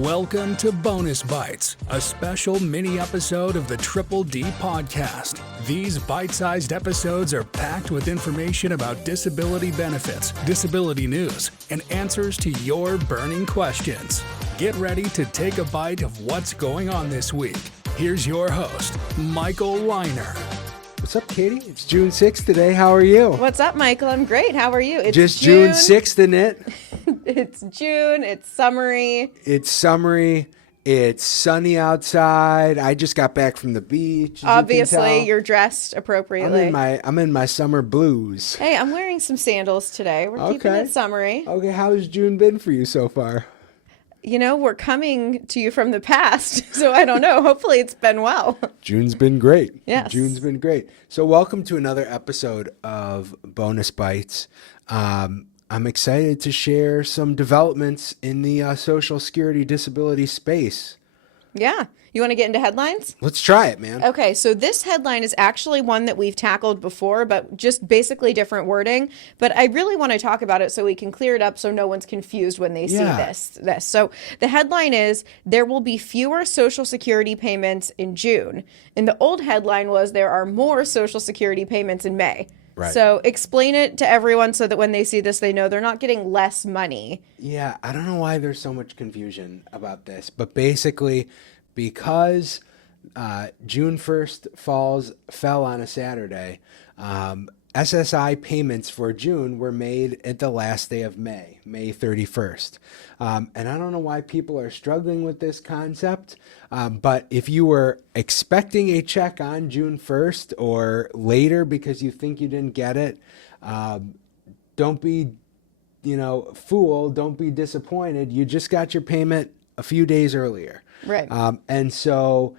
Welcome to Bonus Bytes, a special mini episode of the Triple D podcast. These bite-sized episodes are packed with information about disability benefits, disability news, and answers to your burning questions. Get ready to take a bite of what's going on this week. Here's your host, Michael Weiner. What's up, Katie? It's June 6th today. How are you? What's up, Michael? I'm great. How are you? It's just June 6th, isn't it? It's June. It's summery. It's summery. It's sunny outside. I just got back from the beach. Obviously, you're dressed appropriately. I'm in my summer blues. Hey, I'm wearing some sandals today. We're keeping it summery. Okay, how's June been for you so far? You know, we're coming to you from the past, so I don't know. Hopefully it's been well. June's been great. Yes. June's been great. So welcome to another episode of Bonus Bytes. I'm excited to share some developments in the Social Security disability space. Yeah. You want to get into headlines? Let's try it, man. Okay, so this headline is actually one that we've tackled before, but just basically different wording. But I really want to talk about it so we can clear it up so no one's confused when they see this. So the headline is, there will be fewer Social Security payments in June. And the old headline was, there are more Social Security payments in May. Right. So explain it to everyone so that when they see this, they know they're not getting less money. Yeah, I don't know why there's so much confusion about this, but basically, because June 1st fell on a Saturday, SSI payments for June were made at the last day of May 31st. And I don't know why people are struggling with this concept, but if you were expecting a check on June 1st or later because you think you didn't get it, don't be, fooled. Don't be disappointed. You just got your payment a few days earlier. Right. And so,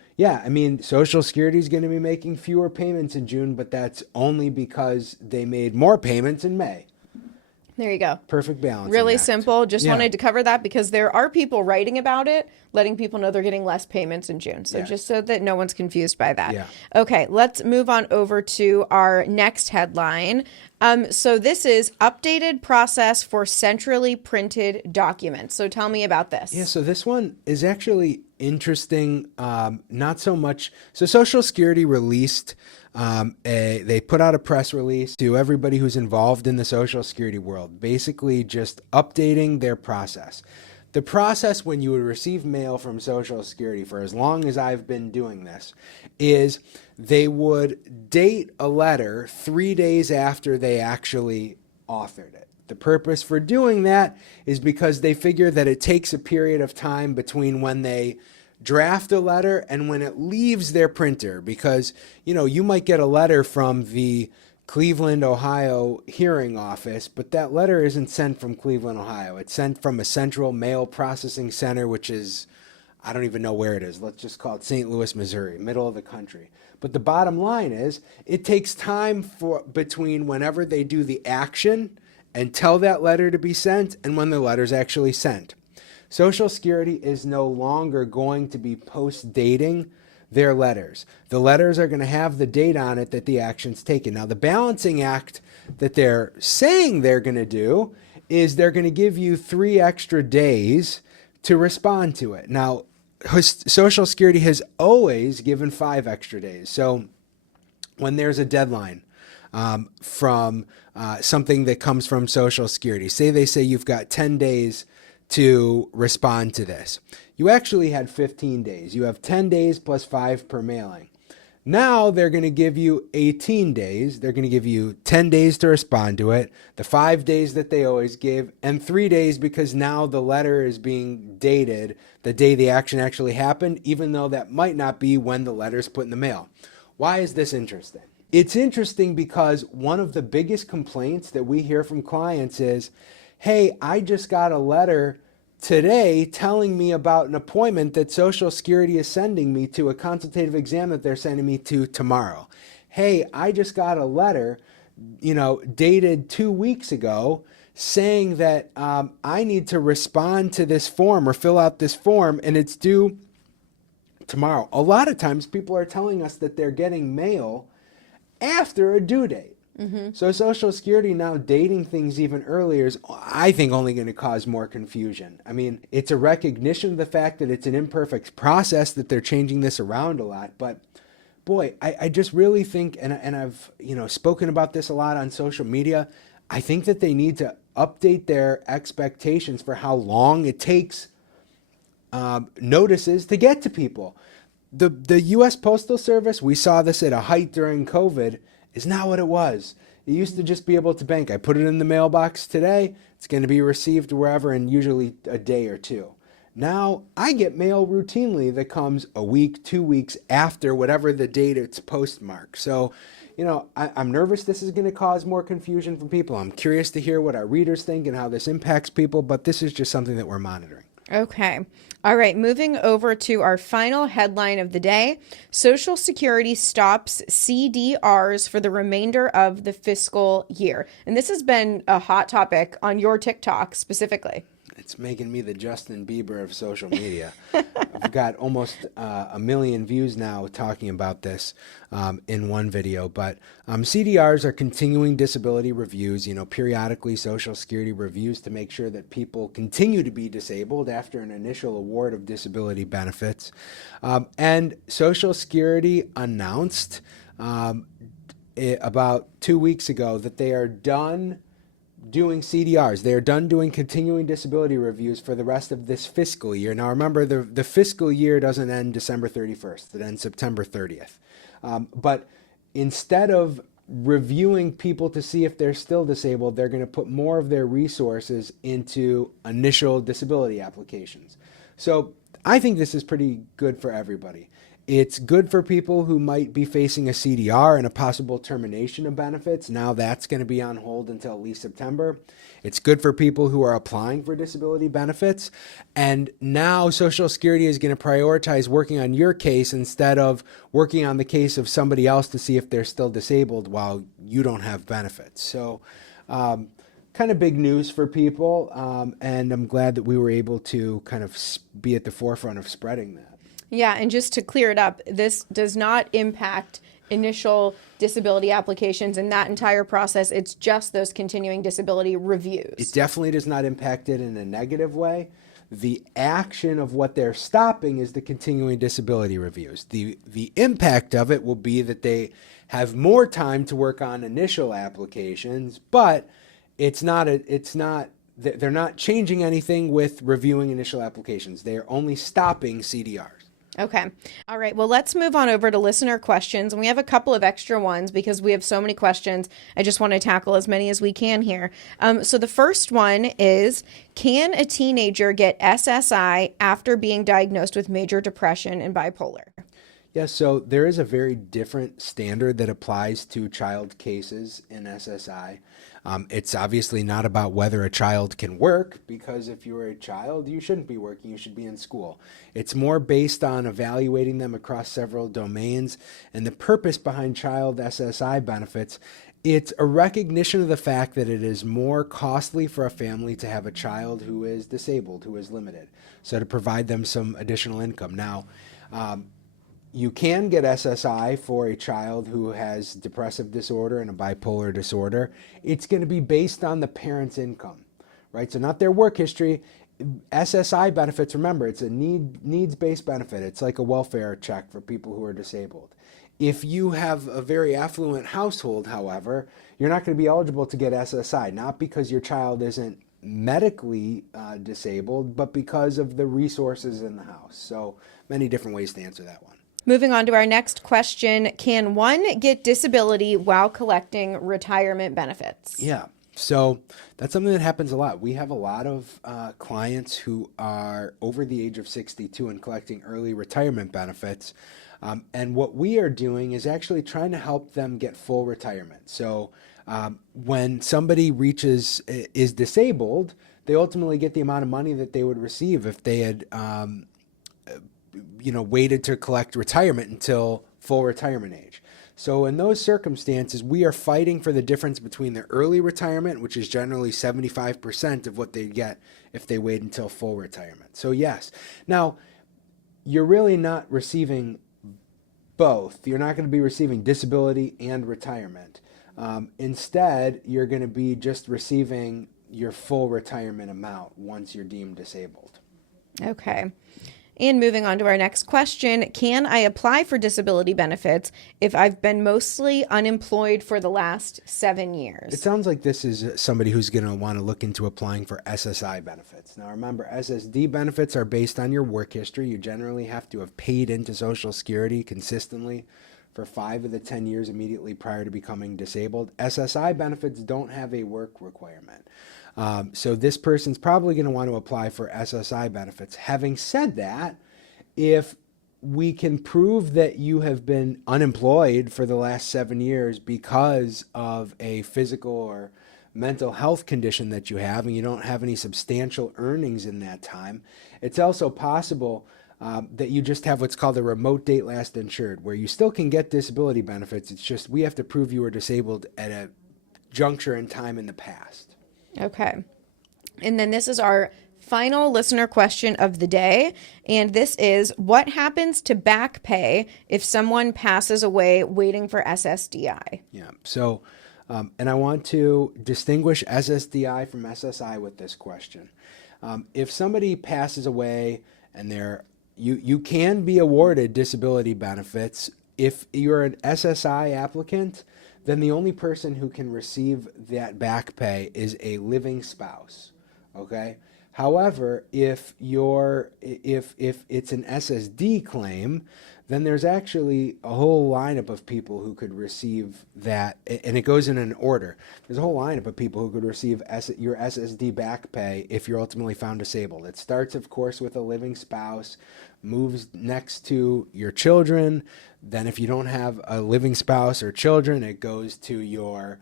Social Security is going to be making fewer payments in June, but that's only because they made more payments in May. There you go. Perfect balance. Really simple. Just wanted to cover that because there are people writing about it, letting people know they're getting less payments in June. So just so that no one's confused by that. Yeah. Okay, let's move on over to our next headline. So this is updated process for centrally printed documents. So tell me about this. Yeah, so this one is actually interesting. Not so much. So Social Security released they put out a press release to everybody who's involved in the Social Security world, basically just updating their process. The process when you would receive mail from Social Security, for as long as I've been doing this, is they would date a letter 3 days after they actually authored it. The purpose for doing that is because they figure that it takes a period of time between when they draft a letter and when it leaves their printer, because you might get a letter from the Cleveland, Ohio hearing office, but that letter isn't sent from Cleveland, Ohio. It's sent from a central mail processing center, which is, I don't even know where it is. Let's just call it St. Louis, Missouri, middle of the country. But the bottom line is it takes time between whenever they do the action and tell that letter to be sent and when the letter's actually sent. Social Security is no longer going to be post-dating their letters. The letters are going to have the date on it that the action's taken. Now, the balancing act that they're saying they're going to do is they're going to give you 3 extra days to respond to it. Now, Social Security has always given 5 extra days. So when there's a deadline from something that comes from Social Security, they say you've got 10 days to respond to this. You actually had 15 days. You have 10 days plus 5 per mailing. Now they're going to give you 18 days. They're going to give you 10 days to respond to it, the 5 days that they always give, and 3 days because now the letter is being dated the day the action actually happened, even though that might not be when the letter's put in the mail. Why is this interesting? It's interesting because one of the biggest complaints that we hear from clients is, hey, I just got a letter today telling me about an appointment that Social Security is sending me to, a consultative exam that they're sending me to tomorrow. Hey, I just got a letter, dated 2 weeks ago saying that I need to respond to this form or fill out this form and it's due tomorrow. A lot of times people are telling us that they're getting mail after a due date. So Social Security now dating things even earlier is, I think, only going to cause more confusion. I mean, it's a recognition of the fact that it's an imperfect process, that they're changing this around a lot. But boy, I just really think, and I've spoken about this a lot on social media, I think that they need to update their expectations for how long it takes notices to get to people. The U.S. Postal Service, we saw this at a height during COVID, is not what it was. It used to just be able to bank. I put it in the mailbox today. It's going to be received wherever in usually a day or two. Now I get mail routinely that comes a week, 2 weeks after whatever the date it's postmarked. So, I'm nervous this is going to cause more confusion for people. I'm curious to hear what our readers think and how this impacts people, but this is just something that we're monitoring. Okay. All right. Moving over to our final headline of the day. Social Security stops CDRs for the remainder of the fiscal year. And this has been a hot topic on your TikTok specifically. It's making me the Justin Bieber of social media. I've got almost 1 million views now talking about this in one video. But CDRs are continuing disability reviews. Periodically Social Security reviews to make sure that people continue to be disabled after an initial award of disability benefits. And Social Security announced about 2 weeks ago that they are done doing CDRs. They are done doing continuing disability reviews for the rest of this fiscal year. Now remember, the fiscal year doesn't end December 31st. It ends September 30th. But instead of reviewing people to see if they're still disabled, they're going to put more of their resources into initial disability applications. So I think this is pretty good for everybody. It's good for people who might be facing a CDR and a possible termination of benefits. Now that's going to be on hold until at least September. It's good for people who are applying for disability benefits. And now Social Security is going to prioritize working on your case instead of working on the case of somebody else to see if they're still disabled while you don't have benefits. So kind of big news for people. And I'm glad that we were able to kind of be at the forefront of spreading that. Yeah, and just to clear it up, this does not impact initial disability applications and that entire process. It's just those continuing disability reviews. It definitely does not impact it in a negative way. The action of what they're stopping is the continuing disability reviews. The impact of it will be that they have more time to work on initial applications, but they're not changing anything with reviewing initial applications. They are only stopping CDRs. Okay. All right. Well, let's move on over to listener questions. And we have a couple of extra ones because we have so many questions. I just want to tackle as many as we can here. So the first one is, can a teenager get SSI after being diagnosed with major depression and bipolar? Yes, so there is a very different standard that applies to child cases in SSI. It's obviously not about whether a child can work, because if you're a child, you shouldn't be working, you should be in school. It's more based on evaluating them across several domains, and the purpose behind child SSI benefits, it's a recognition of the fact that it is more costly for a family to have a child who is disabled, who is limited, so to provide them some additional income. Now, you can get SSI for a child who has depressive disorder and a bipolar disorder. It's going to be based on the parent's income, right? So not their work history. SSI benefits, remember, it's a needs-based benefit. It's like a welfare check for people who are disabled. If you have a very affluent household, however, you're not going to be eligible to get SSI, not because your child isn't medically disabled, but because of the resources in the house. So many different ways to answer that one. Moving on to our next question, can one get disability while collecting retirement benefits? Yeah, so that's something that happens a lot. We have a lot of clients who are over the age of 62 and collecting early retirement benefits. And what we are doing is actually trying to help them get full retirement. So when somebody is disabled, they ultimately get the amount of money that they would receive if they had waited to collect retirement until full retirement age. So in those circumstances, we are fighting for the difference between their early retirement, which is generally 75% of what they get if they wait until full retirement. So yes. Now, you're really not receiving both. You're not going to be receiving disability and retirement. Instead, you're going to be just receiving your full retirement amount once you're deemed disabled. Okay. And moving on to our next question, can I apply for disability benefits if I've been mostly unemployed for the last 7 years? It sounds like this is somebody who's going to want to look into applying for SSI benefits. Now, remember, SSD benefits are based on your work history. You generally have to have paid into Social Security consistently for 5 of the 10 years immediately prior to becoming disabled. SSI benefits don't have a work requirement. So this person's probably going to want to apply for SSI benefits. Having said that, if we can prove that you have been unemployed for the last 7 years because of a physical or mental health condition that you have and you don't have any substantial earnings in that time, it's also possible that you just have what's called a remote date last insured, where you still can get disability benefits. It's just we have to prove you were disabled at a juncture in time in the past. Okay. And then this is our final listener question of the day. And this is, what happens to back pay if someone passes away waiting for SSDI? Yeah. So, and I want to distinguish SSDI from SSI with this question. If somebody passes away and you can be awarded disability benefits. If you're an SSI applicant, then the only person who can receive that back pay is a living spouse. Okay. However, if it's an SSD claim, then there's actually a whole lineup of people who could receive that, and it goes in an order. There's a whole lineup of people who could receive your SSD back pay if you're ultimately found disabled. It starts, of course, with a living spouse, moves next to your children. Then if you don't have a living spouse or children, it goes to your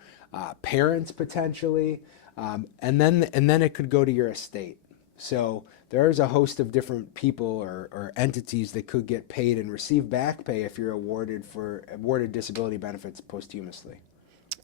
parents potentially, and then it could go to your estate. So there's a host of different people or entities that could get paid and receive back pay if you're awarded disability benefits posthumously.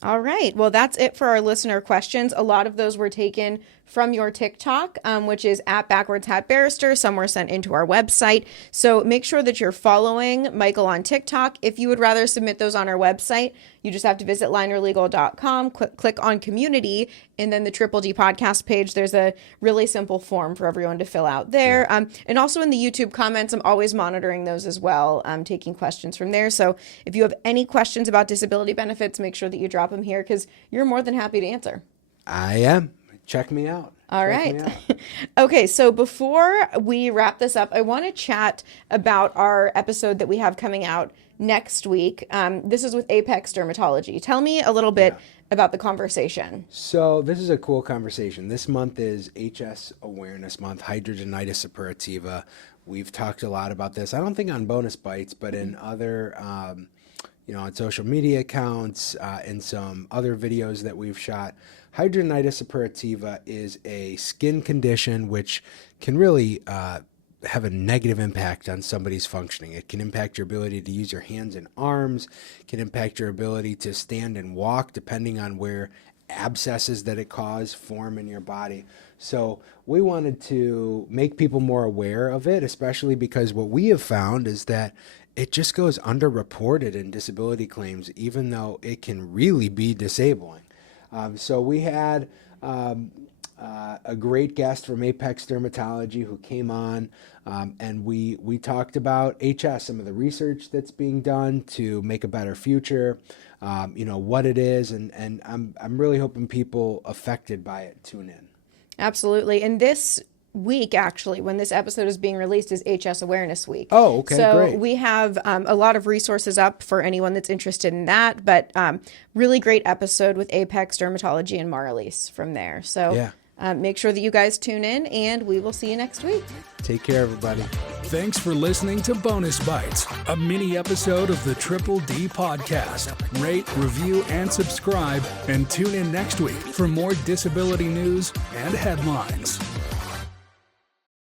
All right. Well, that's it for our listener questions. A lot of those were taken from your TikTok, which is at Backwards Hat Barrister. Some were sent into our website. So make sure that you're following Michael on TikTok. If you would rather submit those on our website, you just have to visit linerlegal.com, click on community, and then the Triple D podcast page. There's a really simple form for everyone to fill out there. Yeah. And also in the YouTube comments, I'm always monitoring those as well, taking questions from there. So if you have any questions about disability benefits, make sure that you drop them here because you're more than happy to answer. I am. Check me out. All right. Okay, so before we wrap this up, I want to chat about our episode that we have coming out next week. This is with Apex Dermatology. Tell me a little bit about the conversation. So this is a cool conversation. This month is HS Awareness Month, hidradenitis suppurativa. We've talked a lot about this. I don't think on Bonus Bytes, but in other, on social media accounts, and some other videos that we've shot. Hidradenitis suppurativa is a skin condition which can really have a negative impact on somebody's functioning. It can impact your ability to use your hands and arms, can impact your ability to stand and walk depending on where abscesses that it causes form in your body. So we wanted to make people more aware of it, especially because what we have found is that it just goes underreported in disability claims, even though it can really be disabling. So we had a great guest from Apex Dermatology who came on, and we talked about HS, some of the research that's being done to make a better future, what it is, and I'm really hoping people affected by it tune in. Absolutely. And this week, actually, when this episode is being released, is HS Awareness Week. Oh, okay, so great. We have a lot of resources up for anyone that's interested in that, but really great episode with Apex Dermatology and Marlise from there. So make sure that you guys tune in, and we will see you next week. Take care, everybody. Thanks for listening to Bonus Bytes, a mini episode of the Triple D podcast. Rate, review, and subscribe, and tune in next week for more disability news and headlines.